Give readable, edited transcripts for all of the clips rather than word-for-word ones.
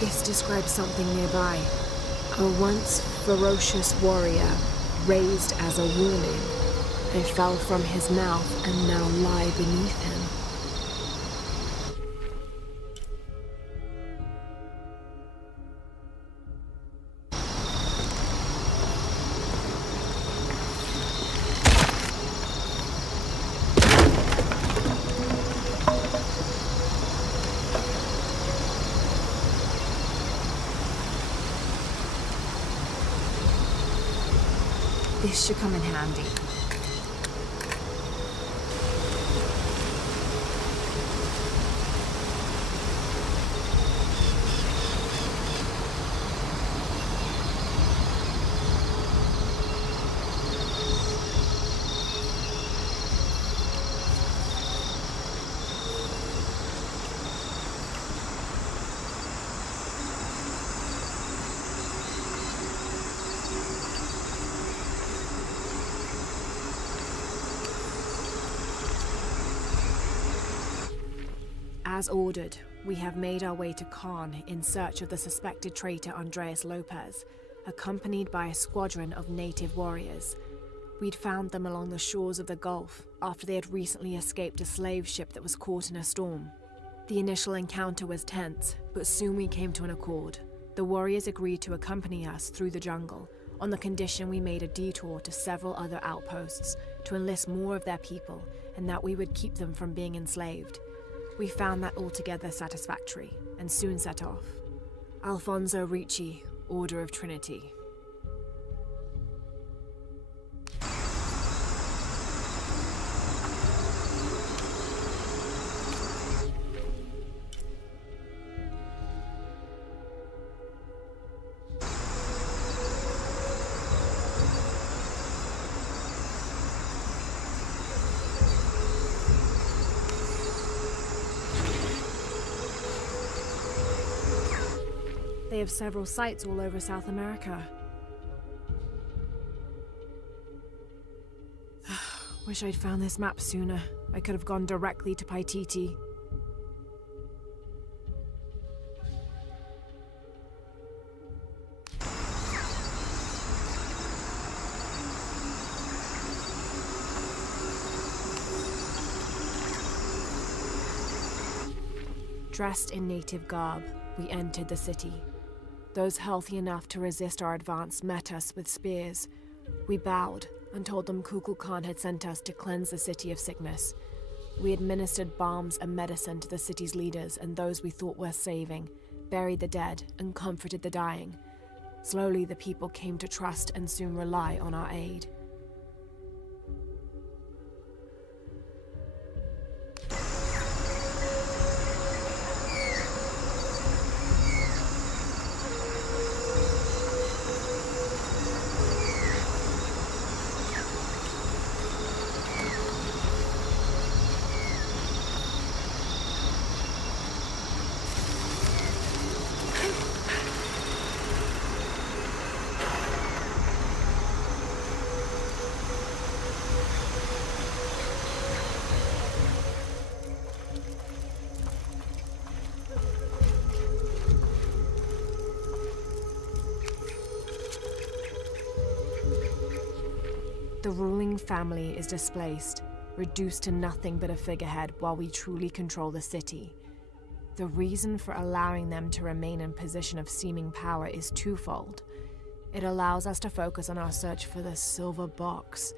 This describes something nearby. A once ferocious warrior, raised as a warning. They fell from his mouth and now lie beneath him. This should come in handy. As ordered, we have made our way to Caen in search of the suspected traitor Andres Lopez, accompanied by a squadron of native warriors. We'd found them along the shores of the Gulf after they had recently escaped a slave ship that was caught in a storm. The initial encounter was tense, but soon we came to an accord. The warriors agreed to accompany us through the jungle on the condition we made a detour to several other outposts to enlist more of their people and that we would keep them from being enslaved. We found that altogether satisfactory, and soon set off. Alfonso Ricci, Order of Trinity. They have several sites all over South America. Wish I'd found this map sooner. I could have gone directly to Paititi. Dressed in native garb, we entered the city. Those healthy enough to resist our advance met us with spears. We bowed and told them Kukulkan Khan had sent us to cleanse the city of sickness. We administered balms and medicine to the city's leaders and those we thought worth saving, buried the dead, and comforted the dying. Slowly, the people came to trust and soon rely on our aid. The ruling family is displaced, reduced to nothing but a figurehead while we truly control the city. The reason for allowing them to remain in position of seeming power is twofold. It allows us to focus on our search for the silver box,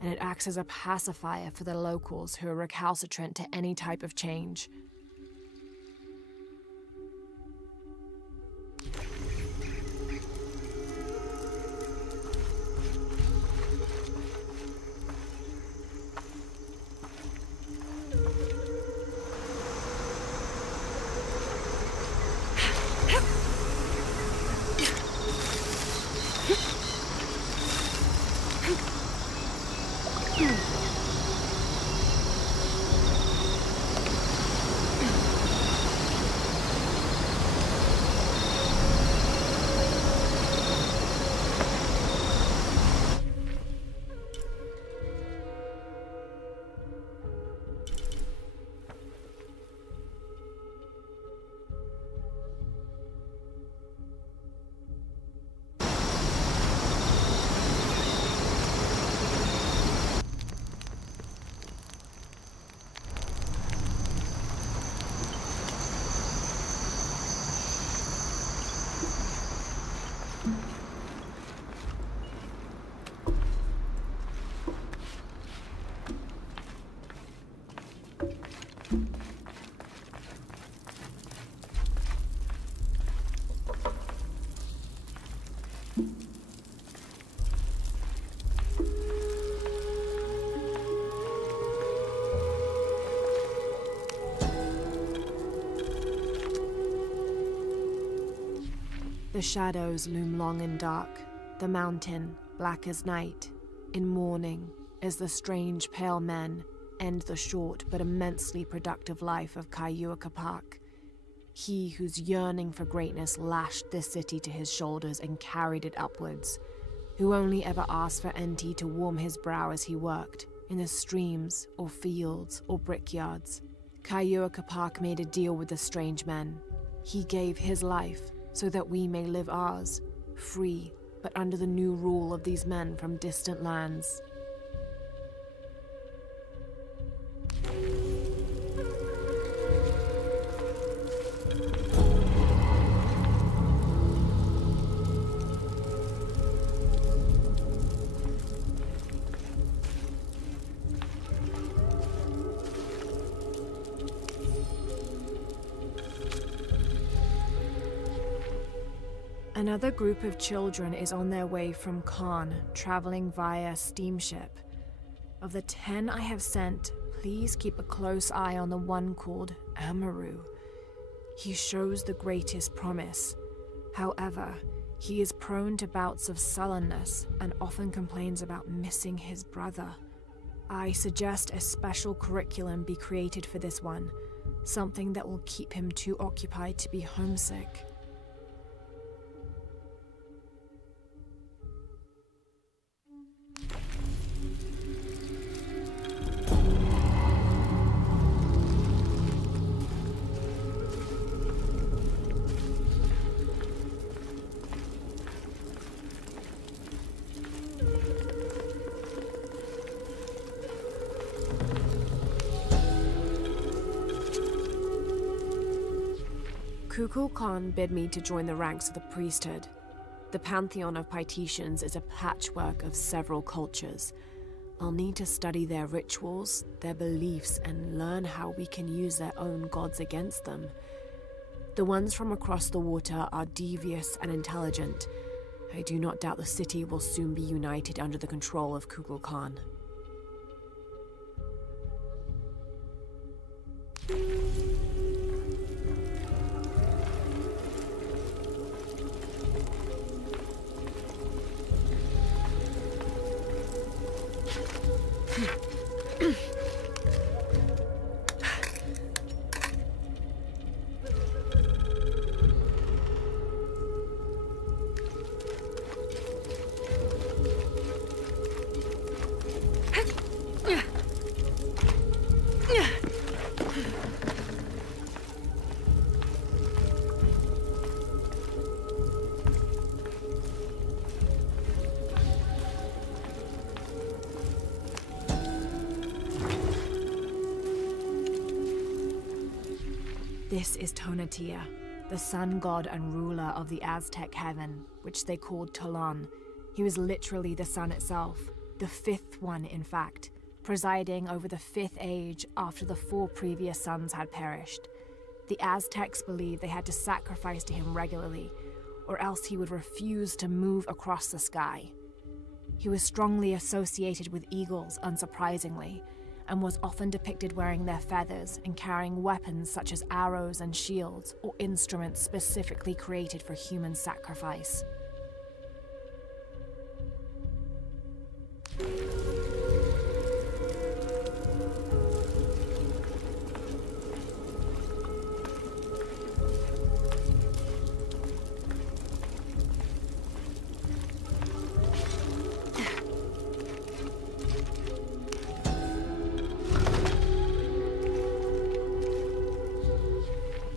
and it acts as a pacifier for the locals who are recalcitrant to any type of change. The shadows loom long and dark, the mountain black as night, in mourning as the strange pale men end the short but immensely productive life of Kayuakapak. He whose yearning for greatness lashed this city to his shoulders and carried it upwards, who only ever asked for Enti to warm his brow as he worked, in the streams or fields or brickyards. Kayuakapak made a deal with the strange men. He gave his life so that we may live ours, free, but under the new rule of these men from distant lands. Another group of children is on their way from Khan, traveling via steamship. Of the 10 I have sent, please keep a close eye on the one called Amaru. He shows the greatest promise. However, he is prone to bouts of sullenness and often complains about missing his brother. I suggest a special curriculum be created for this one, something that will keep him too occupied to be homesick. Kukulkan Khan bid me to join the ranks of the priesthood. The pantheon of Paititians is a patchwork of several cultures. I'll need to study their rituals, their beliefs, and learn how we can use their own gods against them. The ones from across the water are devious and intelligent. I do not doubt the city will soon be united under the control of Kukulkan Khan. This is Tonatiuh, the sun god and ruler of the Aztec heaven, which they called Tolan. He was literally the sun itself, the 5th one in fact, presiding over the 5th age after the 4 previous suns had perished. The Aztecs believed they had to sacrifice to him regularly, or else he would refuse to move across the sky. He was strongly associated with eagles, unsurprisingly, and was often depicted wearing their feathers and carrying weapons such as arrows and shields, or instruments specifically created for human sacrifice.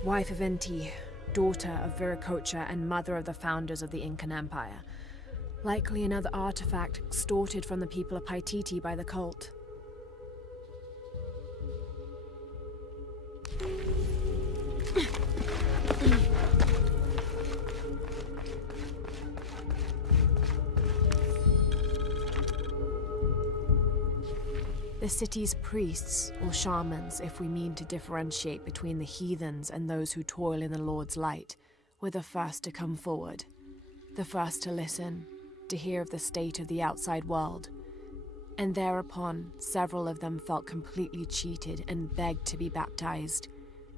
Wife of Enti, daughter of Viracocha and mother of the founders of the Incan Empire. Likely another artifact extorted from the people of Paititi by the cult. The city's priests, or shamans if we mean to differentiate between the heathens and those who toil in the Lord's light, were the first to come forward, the first to listen, to hear of the state of the outside world. And thereupon, several of them felt completely cheated and begged to be baptized.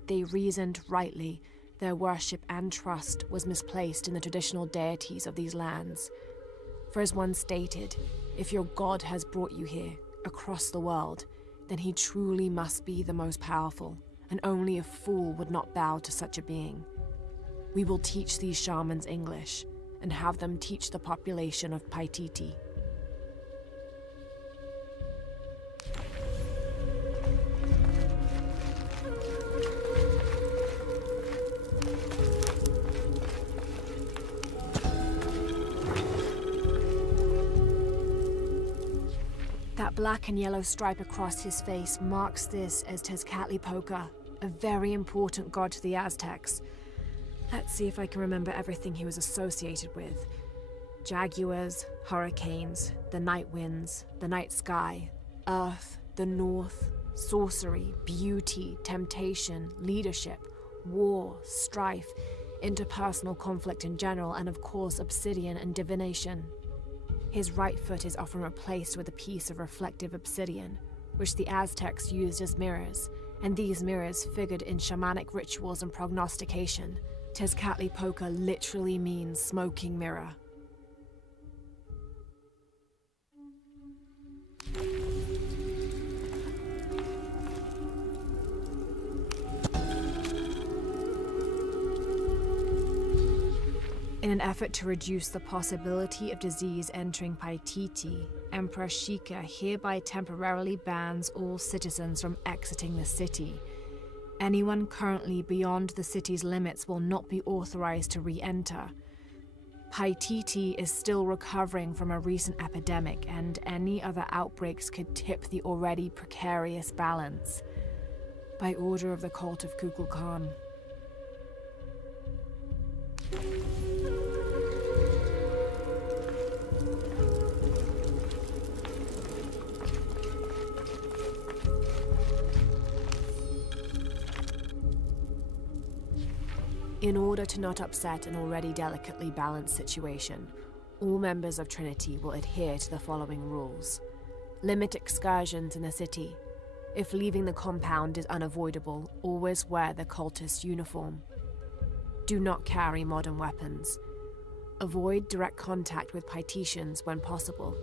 They reasoned rightly their worship and trust was misplaced in the traditional deities of these lands. For as one stated, if your god has brought you here, across the world, then he truly must be the most powerful, and only a fool would not bow to such a being. We will teach these shamans English, and have them teach the population of Paititi. That black and yellow stripe across his face marks this as Tezcatlipoca, a very important god to the Aztecs. Let's see if I can remember everything he was associated with. Jaguars, hurricanes, the night winds, the night sky, earth, the north, sorcery, beauty, temptation, leadership, war, strife, interpersonal conflict in general, and of course obsidian and divination. His right foot is often replaced with a piece of reflective obsidian, which the Aztecs used as mirrors, and these mirrors figured in shamanic rituals and prognostication. Tezcatlipoca literally means smoking mirror. In an effort to reduce the possibility of disease entering Paititi, Emperor Shika hereby temporarily bans all citizens from exiting the city. Anyone currently beyond the city's limits will not be authorized to re-enter. Paititi is still recovering from a recent epidemic, and any other outbreaks could tip the already precarious balance. By order of the cult of Kukulkan. In order to not upset an already delicately balanced situation, all members of Trinity will adhere to the following rules. Limit excursions in the city. If leaving the compound is unavoidable, always wear the cultist uniform. Do not carry modern weapons. Avoid direct contact with Paititians when possible.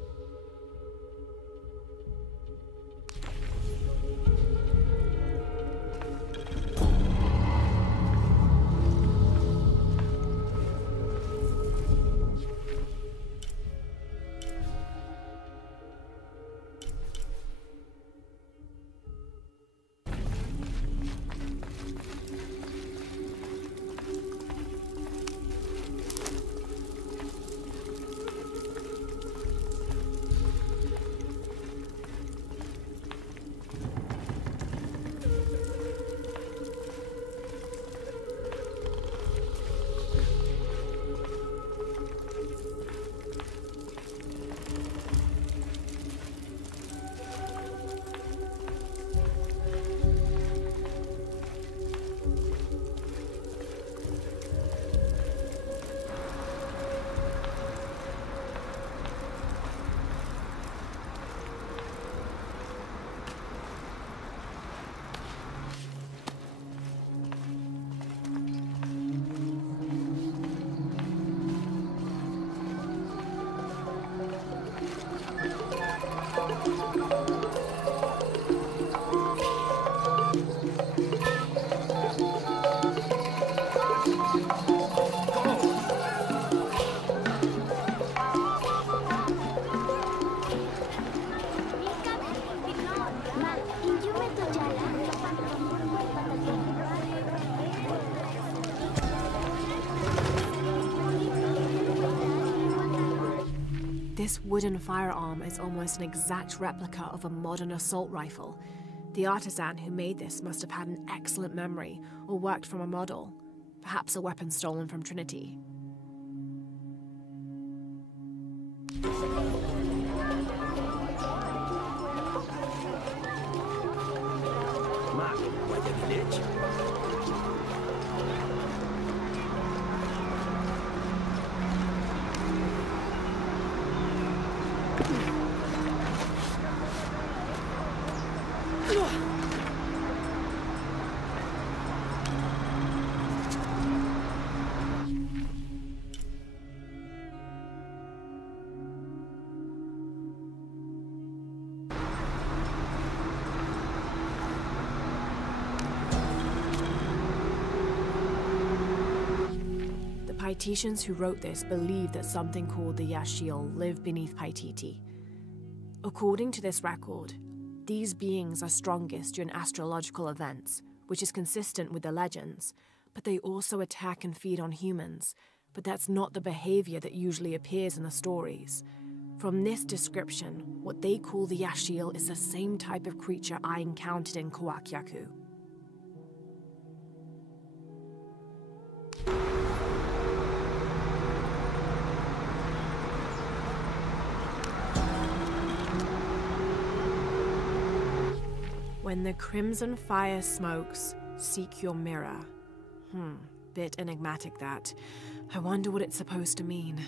This wooden firearm is almost an exact replica of a modern assault rifle. The artisan who made this must have had an excellent memory or worked from a model, perhaps a weapon stolen from Trinity. Paititians who wrote this believed that something called the Yashil lived beneath Paititi. According to this record, these beings are strongest during astrological events, which is consistent with the legends, but they also attack and feed on humans, but that's not the behavior that usually appears in the stories. From this description, what they call the Yashil is the same type of creature I encountered in Kawakyaku. When the crimson fire smokes, seek your mirror. Bit enigmatic that. I wonder what it's supposed to mean.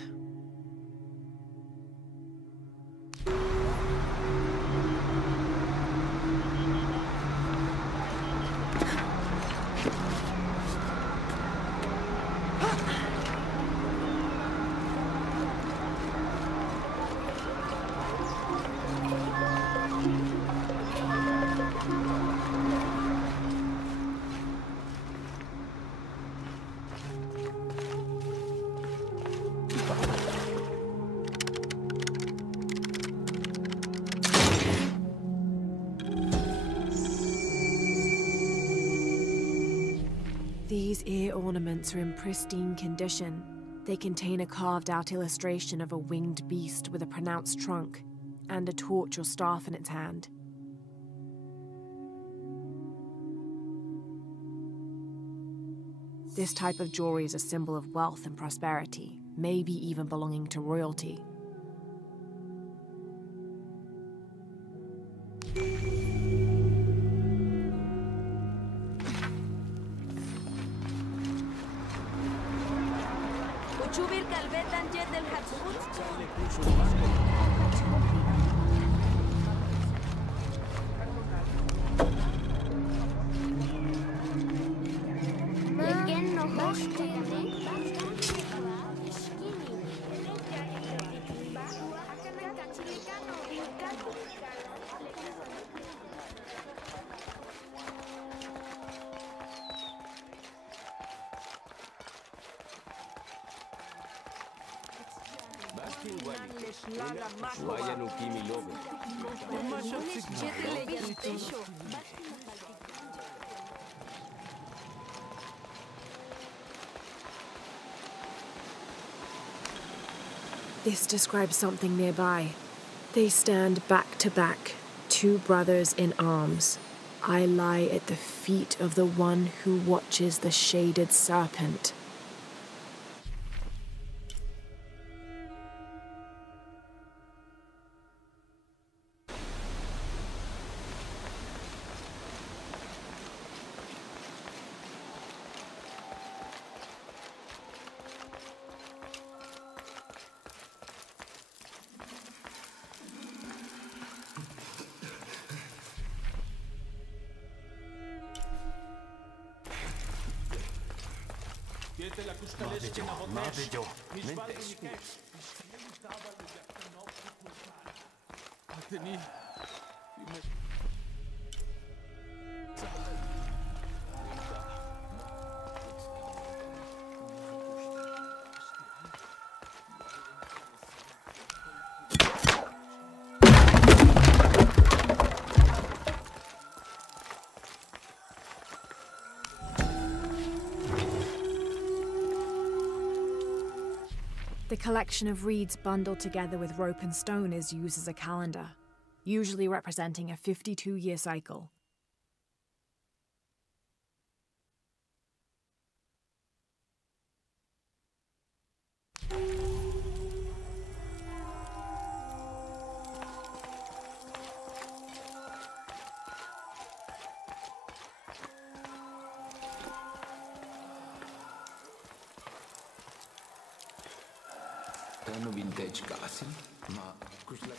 These ear ornaments are in pristine condition. They contain a carved-out illustration of a winged beast with a pronounced trunk and a torch or staff in its hand. This type of jewelry is a symbol of wealth and prosperity, maybe even belonging to royalty. This describes something nearby. They stand back to back, two brothers in arms. I lie at the feet of the one who watches the shaded serpent. The collection of reeds bundled together with rope and stone is used as a calendar, usually representing a 52-year cycle. Hanno vintage casi, ma questa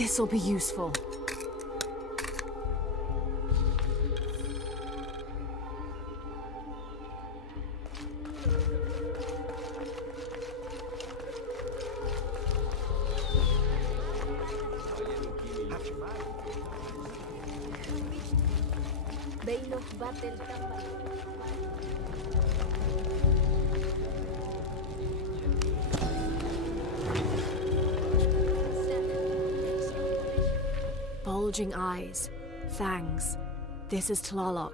This'll be useful. Bulging eyes, fangs. This is Tlaloc,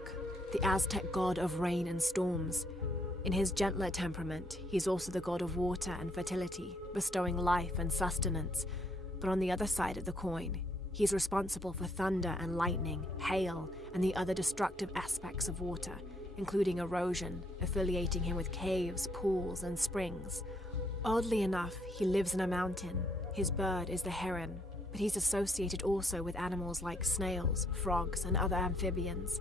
the Aztec god of rain and storms. In his gentler temperament, he's also the god of water and fertility, bestowing life and sustenance. But on the other side of the coin, he's responsible for thunder and lightning, hail, and the other destructive aspects of water, including erosion, affiliating him with caves, pools, and springs. Oddly enough, he lives in a mountain. His bird is the heron, but he's associated also with animals like snails, frogs, and other amphibians.